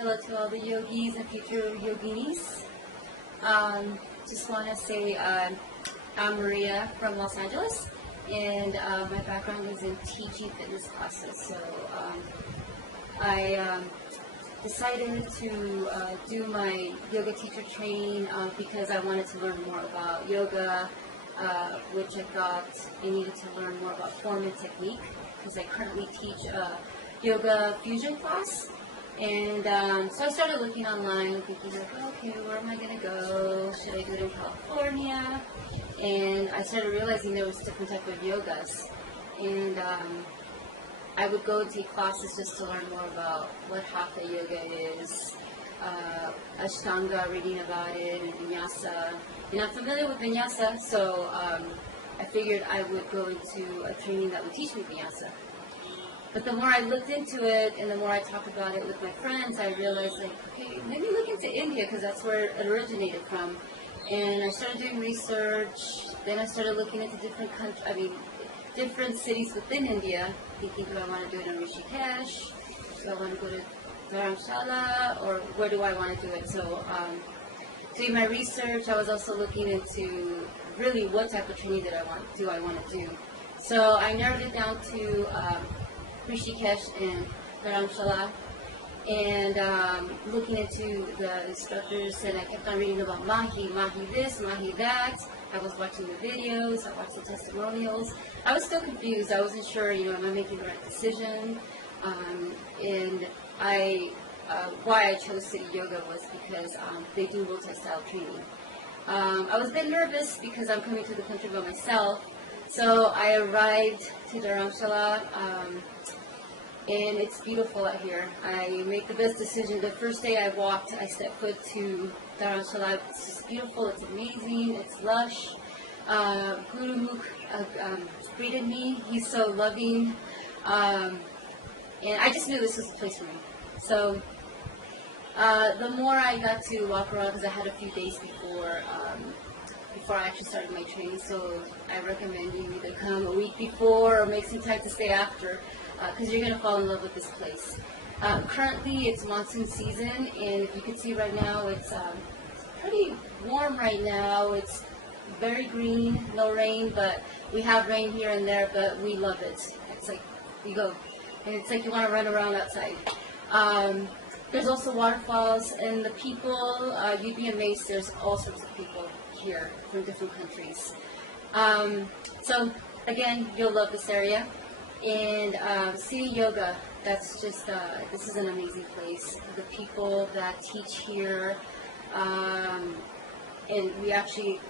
Hello to all the yogis and future yoginis. Just want to say I'm Maria from Los Angeles, and my background is in teaching fitness classes. So I decided to do my yoga teacher training because I wanted to learn more about yoga, which I thought I needed to learn more about form and technique, because I currently teach a yoga fusion class. And so I started looking online, thinking like, okay, where am I going to go? Should I do it in California? And I started realizing there was different type of yogas. And I would go and take classes just to learn more about what Hatha yoga is, Ashtanga, reading about it, and Vinyasa. And I'm familiar with Vinyasa, so I figured I would go into a training that would teach me Vinyasa. But the more I looked into it and the more I talked about it with my friends, I realized, like, okay, maybe look into India, because that's where it originated from. And I started doing research. Then I started looking into different cities within India, thinking, do I want to do it in Rishikesh? Do I want to go to Dharamshala? Or where do I want to do it? So doing my research, I was also looking into really what type of training do I want to do. So I narrowed it down to Rishikesh and Dharamshala, and looking into the instructors, and I kept on reading about Mahi this, Mahi that. I was watching the videos, I watched the testimonials. I was still confused. I wasn't sure, am I making the right decision? And why I chose City Yoga was because they do multi-style training. I was a bit nervous because I'm coming to the country by myself. So I arrived to Dharamshala, and it's beautiful out here. I made the best decision. The first day I stepped foot to Dharamshala. It's just beautiful, it's amazing, it's lush. Guru Mukh greeted me. He's so loving. And I just knew this was the place for me. So the more I got to walk around, because I had a few days before I actually started my training, so I recommend you either come a week before or make some time to stay after, because you're going to fall in love with this place. Currently it's monsoon season, and if you can see right now, it's pretty warm right now. It's very green, no rain, but we have rain here and there, but we love it. It's like you go, and it's like you want to run around outside. There's also waterfalls, and the people, you'd be amazed, there's all sorts of people here from different countries. So again, you'll love this area. And City Yoga, that's just, this is an amazing place. The people that teach here, and we actually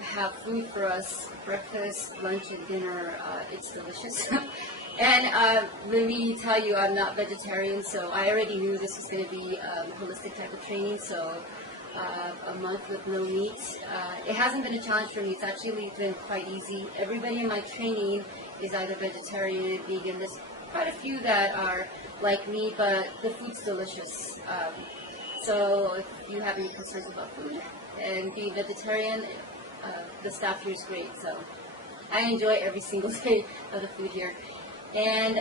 have food for us, breakfast, lunch, and dinner. It's delicious. And let me tell you, I'm not vegetarian, so I already knew this was going to be a holistic type of training, so a month with no meat. It hasn't been a challenge for me. It's actually been quite easy. Everybody in my training is either vegetarian, vegan. There's quite a few that are like me, but the food's delicious. So if you have any concerns about food and being vegetarian, the staff here is great. So I enjoy every single day of the food here. And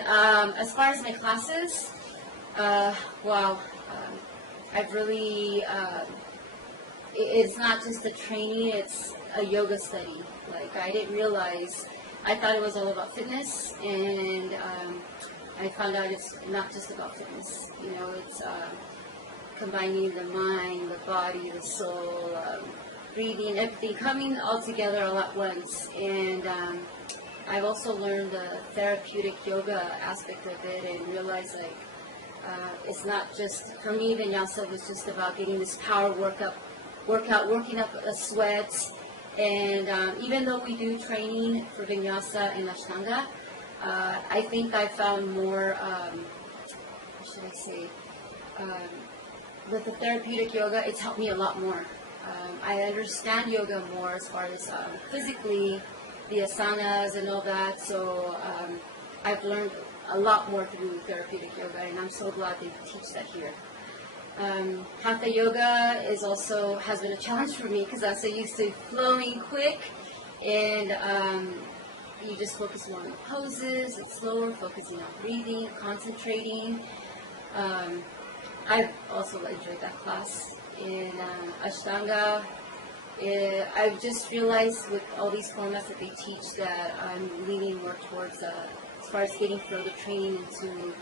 as far as my classes, wow, I've really, it's not just a training, it's a yoga study. Like, I didn't realize, I thought it was all about fitness, and I found out it's not just about fitness. It's combining the mind, the body, the soul, breathing, everything coming all together all at once. And I've also learned the therapeutic yoga aspect of it, and realized, like, it's not just, for me, Vinyasa was just about getting this power workout, working up a sweat. And even though we do training for Vinyasa and Ashtanga, I think I found more, what should I say, with the therapeutic yoga, it's helped me a lot more. I understand yoga more as far as physically, the asanas and all that, so I've learned a lot more through therapeutic yoga, and I'm so glad they teach that here. Hatha yoga has been a challenge for me, because I'm so used to flowing quick, and you just focus more on the poses. It's slower, focusing on breathing, concentrating. I've also enjoyed that class. In Ashtanga, I've just realized with all these formats that they teach that I'm leaning more towards, as far as getting further training into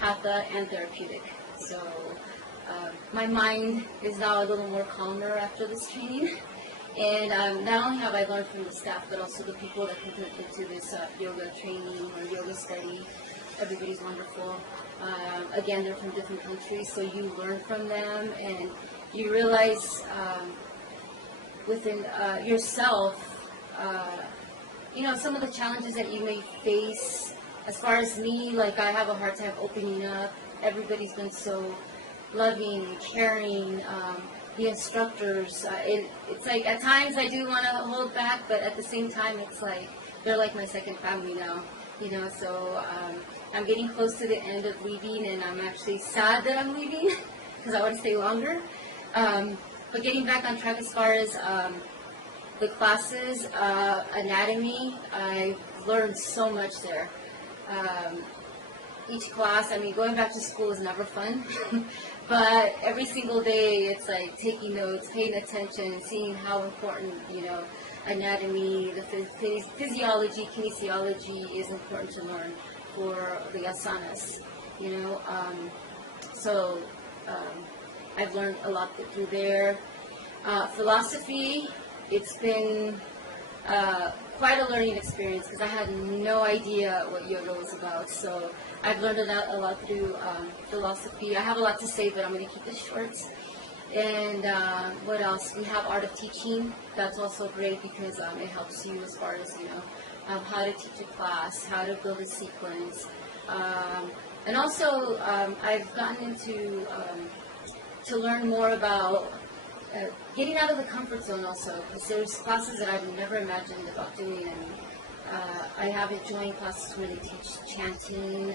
Hatha and therapeutic. So my mind is now a little more calmer after this training. And not only have I learned from the staff, but also the people that come into this yoga training or yoga study. Everybody's wonderful. Again, they're from different countries, so you learn from them, and you realize within yourself, some of the challenges that you may face. As far as me, like I have a hard time opening up. Everybody's been so loving and caring. The instructors, it's like at times I do want to hold back, but at the same time, it's like they're like my second family now. So I'm getting close to the end of leaving, and I'm actually sad that I'm leaving because I want to stay longer. But getting back on track as far as the classes, anatomy, I've learned so much there. Each class, going back to school is never fun, but every single day it's like taking notes, paying attention, seeing how important, anatomy, the physiology, kinesiology is important to learn for the asanas, So I've learned a lot through there. Philosophy, it's been quite a learning experience because I had no idea what yoga was about. So I've learned a lot through philosophy. I have a lot to say, but I'm going to keep this short. And what else? We have art of teaching. That's also great because it helps you as far as, how to teach a class, how to build a sequence. And also, I've gotten into to learn more about getting out of the comfort zone also, because there's classes that I've never imagined about doing, and I haven't joined classes where they teach chanting,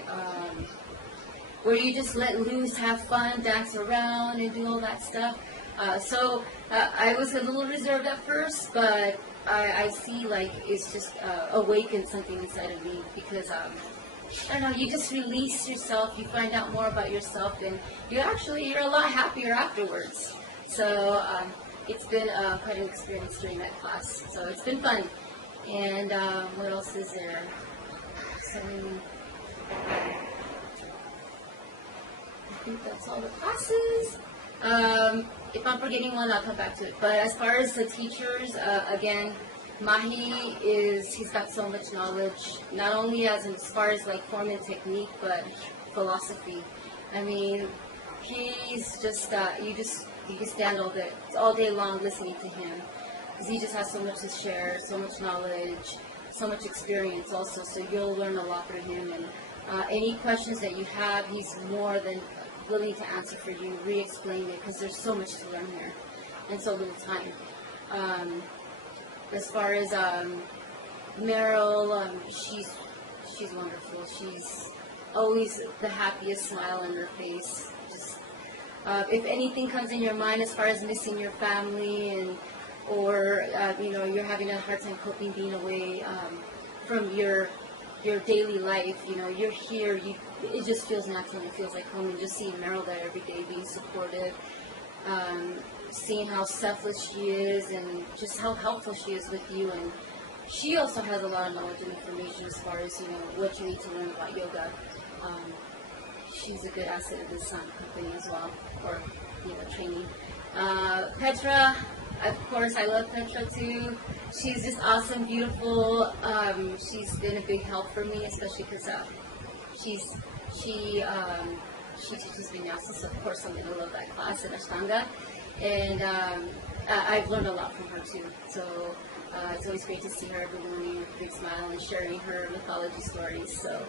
where you just let loose, have fun, dance around, and do all that stuff. So I was a little reserved at first, but I see like it's just awakened something inside of me because I don't know, you just release yourself, you find out more about yourself, and you're a lot happier afterwards. So it's been quite an experience during that class. So it's been fun. And what else is there? I think that's all the classes. If I'm forgetting one, I'll come back to it. But as far as the teachers, again, Mahi he's got so much knowledge, not only as far as like form and technique, but philosophy. He's just, you can stand all day long listening to him, because he just has so much to share, so much knowledge, so much experience also, so you'll learn a lot through him, and any questions that you have, he's more than willing to answer for you, re-explain it, because there's so much to learn here, and so little time. As far as Meryl, she's wonderful, she's always the happiest smile on her face. If anything comes in your mind as far as missing your family or you're having a hard time coping being away from your daily life, you're here, it just feels natural, it feels like home, and just seeing Meryl there every day being supportive, seeing how selfless she is and just how helpful she is with you, and she also has a lot of knowledge and information as far as what you need to learn about yoga. She's a good asset of this company as well, or training. Petra, of course, I love Petra too. She's just awesome, beautiful. She's been a big help for me, especially because she teaches vinyasa, so of course I'm going to love that class in Ashtanga. And I've learned a lot from her too. So it's always great to see her every morning with a big smile and sharing her mythology stories. So.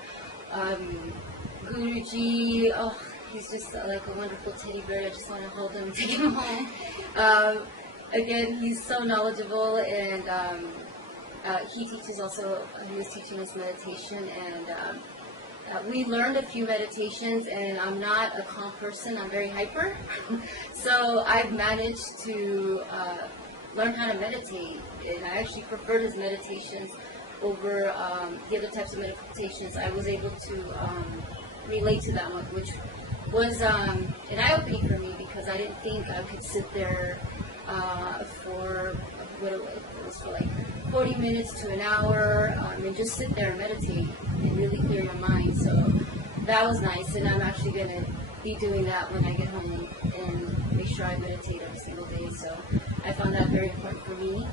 Guruji, he's just like a wonderful teddy bear. I just want to hold him and take him home. Again, he's so knowledgeable, and he teaches also, he was teaching us meditation, and we learned a few meditations, and I'm not a calm person, I'm very hyper. So I've managed to learn how to meditate, and I actually preferred his meditations over the other types of meditations. I was able to relate to that one, which was an eye-opening for me because I didn't think I could sit there for what it was for like 40 minutes to an hour and just sit there and meditate and really clear your mind. So that was nice, and I'm actually going to be doing that when I get home and make sure I meditate every single day. So I found that very important for me,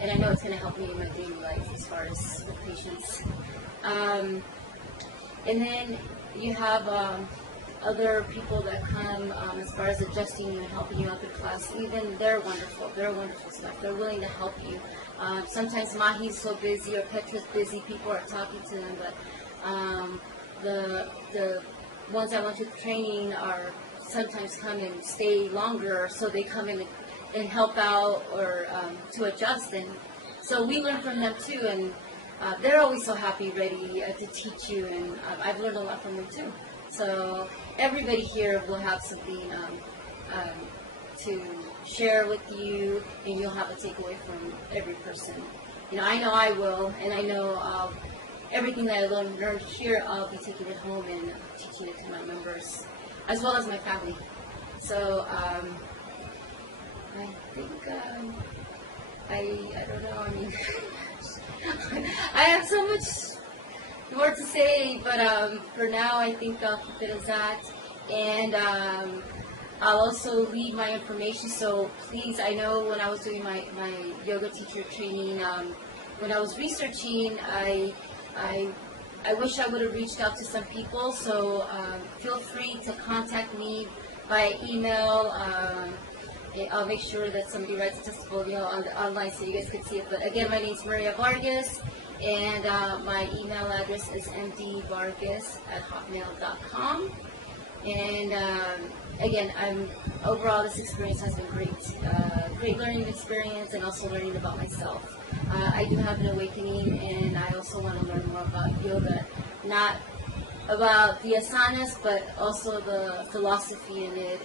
and I know it's going to help me in my daily life as far as with patients. And then you have other people that come as far as adjusting you and helping you out the class. Even they're wonderful. They're wonderful stuff. They're willing to help you. Sometimes Mahi's so busy or Petra's busy, people are talking to them, but the ones that went to the training are sometimes come and stay longer, so they come in and help out or to adjust. And so we learn from them too, and they're always so happy, ready to teach you, and I've learned a lot from them too. So everybody here will have something to share with you, and you'll have a takeaway from every person. You know I will, and I know everything that I learned here, I'll be taking it home and teaching it to my members, as well as my family. So I think I don't know. I mean, I have so much more to say, but for now, I think I'll keep it as that. And I'll also leave my information. So please, I know when I was doing my yoga teacher training, when I was researching, I wish I would have reached out to some people. So feel free to contact me by email. I'll make sure that somebody writes a testimonial online so you guys can see it. But again, my name is Maria Vargas, and my email address is mdvargas@hotmail.com. And again, overall this experience has been great, great learning experience, and also learning about myself. I do have an awakening, and I also want to learn more about yoga, not about the asanas, but also the philosophy in it.